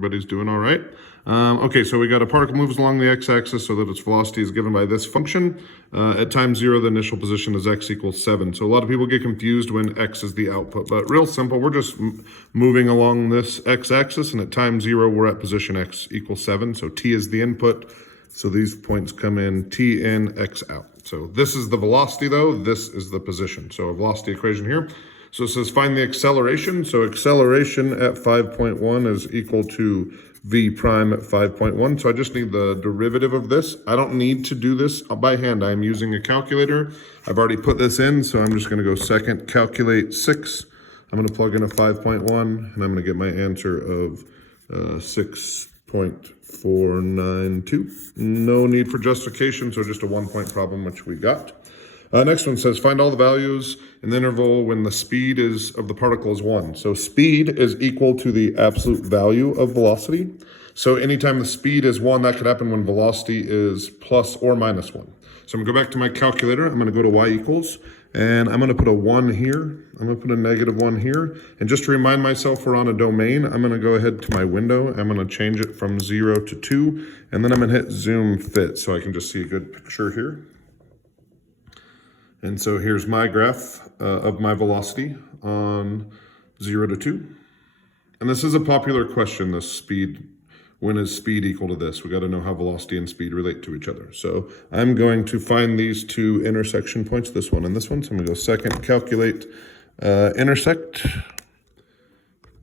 everybody's doing all right. Okay, so we got a particle moves along the x-axis so that its velocity is given by this function. At time 0, the initial position is x equals 7. So a lot of people get confused when x is the output, but real simple. We're just moving along this x-axis, and at time 0, we're at position x equals 7. So t is the input. So these points come in, t in, x out. So this is the velocity, though. This is the position. So a velocity equation here. So it says find the acceleration. So acceleration at 5.1 is equal to v prime at 5.1. So I just need the derivative of this. I don't need to do this by hand. I'm using a calculator. I've already put this in, so I'm just going to go second, calculate 6. I'm going to plug in a 5.1, and I'm going to get my answer of 6.492. No need for justification, so just a 1-point problem, which we got. Next one says find all the values in the interval when the speed of the particle is 1. So speed is equal to the absolute value of velocity. So anytime the speed is 1, that could happen when velocity is plus or minus 1. So I'm going to go back to my calculator. I'm going to go to y equals, and I'm going to put a 1 here. I'm going to put a -1 here. And just to remind myself we're on a domain, I'm going to go ahead to my window. I'm going to change it from 0 to 2, and then I'm going to hit zoom fit so I can just see a good picture here. And so here's my graph of my velocity on 0 to 2. And this is a popular question, this speed. When is speed equal to this? We got to know how velocity and speed relate to each other. So I'm going to find these two intersection points, this one and this one. So I'm going to go second, calculate intersect.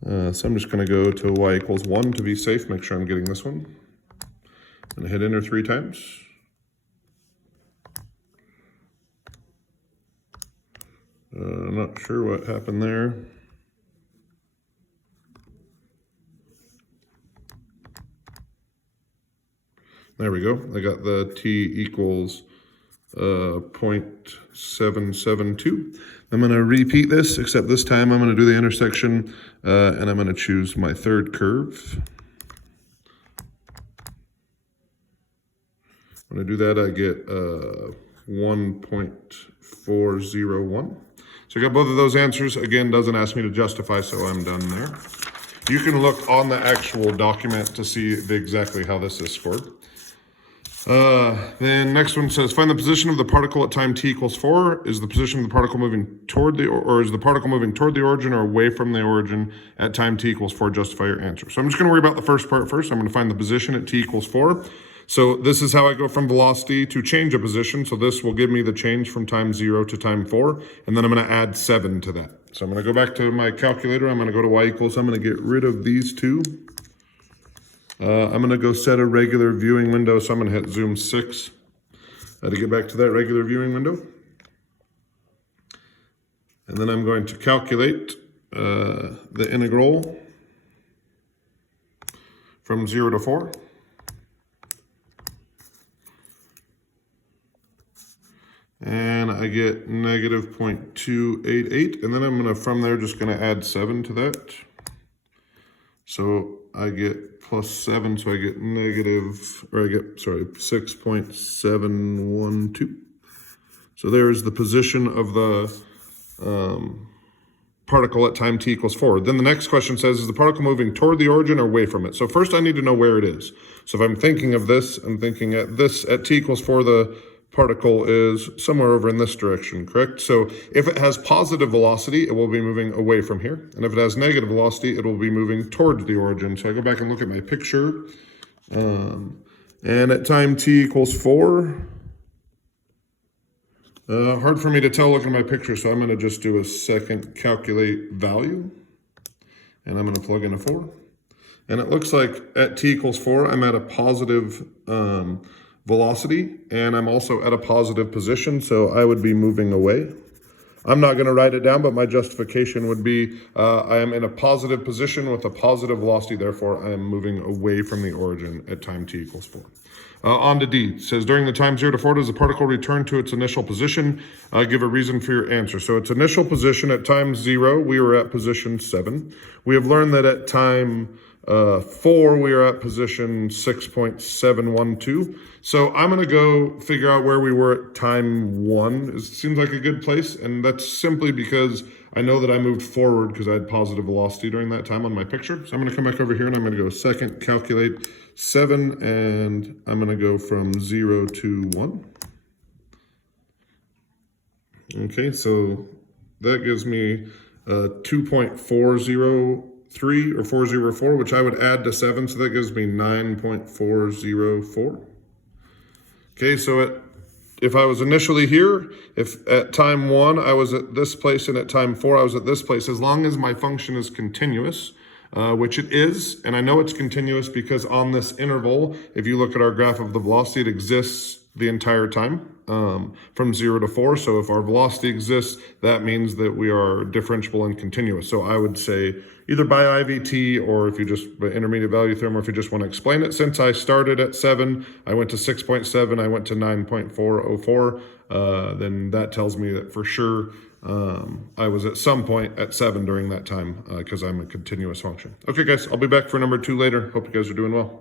So I'm just going to go to y equals 1 to be safe, make sure I'm getting this one. I'm going to hit enter 3 times. I'm not sure what happened there. There we go. I got the t equals 0.772. I'm going to repeat this, except this time I'm going to do the intersection, and I'm going to choose my third curve. When I do that, I get 1.401. So I got both of those answers. Again, doesn't ask me to justify, so I'm done there. You can look on the actual document to see exactly how this is scored. Then next one says, find the position of the particle at time t equals 4. Is the position of the particle moving toward is the particle moving toward the origin or away from the origin at time t equals 4? Justify your answer. So I'm just going to worry about the first part first. I'm going to find the position at t equals 4. So this is how I go from velocity to change a position. So this will give me the change from time 0 to time 4. And then I'm going to add 7 to that. So I'm going to go back to my calculator. I'm going to go to y equals. I'm going to get rid of these two. I'm going to go set a regular viewing window. So I'm going to hit zoom 6 to get back to that regular viewing window. And then I'm going to calculate the integral from 0 to 4. And I get -0.288, and then I'm from there just gonna add 7 to that. So I get plus 7, so I get 6.712. So there's the position of the particle at time t equals 4. Then the next question says, is the particle moving toward the origin or away from it? So first I need to know where it is. So if I'm thinking of this, I'm thinking at t equals 4, the particle is somewhere over in this direction, correct? So if it has positive velocity, it will be moving away from here. And if it has negative velocity, it will be moving towards the origin. So I go back and look at my picture. And at time t equals 4, hard for me to tell looking at my picture, so I'm going to just do a second calculate value. And I'm going to plug in a 4. And it looks like at t equals 4, I'm at a positive velocity, and I'm also at a positive position, so I would be moving away. I'm not going to write it down, but my justification would be I am in a positive position with a positive velocity, therefore I am moving away from the origin at time t equals 4. On to D. It says, during the time 0 to 4, does the particle return to its initial position? Give a reason for your answer. So its initial position at time 0, we were at position 7. We have learned that at time 4, we are at position 6.712. So I'm going to go figure out where we were at time 1. It seems like a good place, and that's simply because I know that I moved forward because I had positive velocity during that time on my picture. So I'm going to come back over here and I'm going to go second, calculate 7, and I'm going to go from 0 to 1. Okay, so that gives me 2.403 or 404, which I would add to 7, so that gives me 9.404. Okay, so if I was initially here, if at time 1 I was at this place and at time 4 I was at this place, as long as my function is continuous, which it is, and I know it's continuous because on this interval, if you look at our graph of the velocity, it exists the entire time from 0 to 4. So if our velocity exists, that means that we are differentiable and continuous. So I would say either by IVT, or if you just by intermediate value theorem, or if you just want to explain it. Since I started at 7, I went to 6.7, I went to 9.404, then that tells me that for sure I was at some point at 7 during that time because I'm a continuous function. Okay, guys, I'll be back for number 2 later. Hope you guys are doing well.